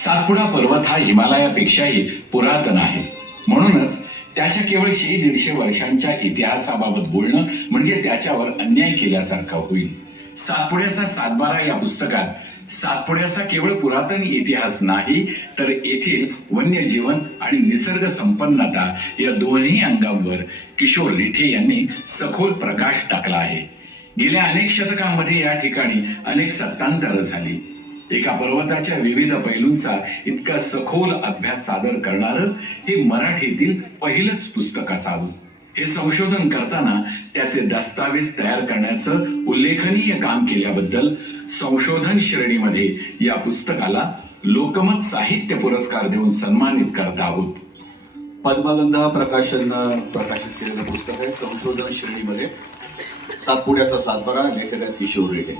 सातपुडा पर्वत हा हिमालयापेक्षाही पुरातन आहे. म्हणूनच त्याच्या केवळ 100-150 वर्षांच्या इतिहासाबाबत बोलणं म्हणजे त्याच्यावर अन्याय केल्यासारखं होईल. सातपुड्याचा सातबारा या पुस्तकात सातपुड्याचा केवळ पुरातन इतिहास नाही, तर येथील वन्यजीवन आणि निसर्ग संपन्नता या दोन्ही अंगांवर किशोर रिठे यांनी सखोल प्रकाश टाकला आहे. गेल्या अनेक शतकांमध्ये या ठिकाणी अनेक सत्तांतरं झाली. एका पर्वताच्या विविध पैलूंचा इतका सखोल अभ्यास सादर करणारं हे मराठीतील पहिलंच पुस्तक असावं. हे संशोधन करताना त्याचे दस्तावेज तयार करण्याचं उल्लेखनीय काम केल्याबद्दल संशोधन श्रेणीमध्ये या पुस्तकाला लोकमत साहित्य पुरस्कार देऊन सन्मानित करत आहोत. पद्मगंधा प्रकाशननं प्रकाशित केलेलं पुस्तक आहे. संशोधन श्रेणीमध्ये सातपुड्याचा सातबारा, लेखक आहेत किशोर रिठे.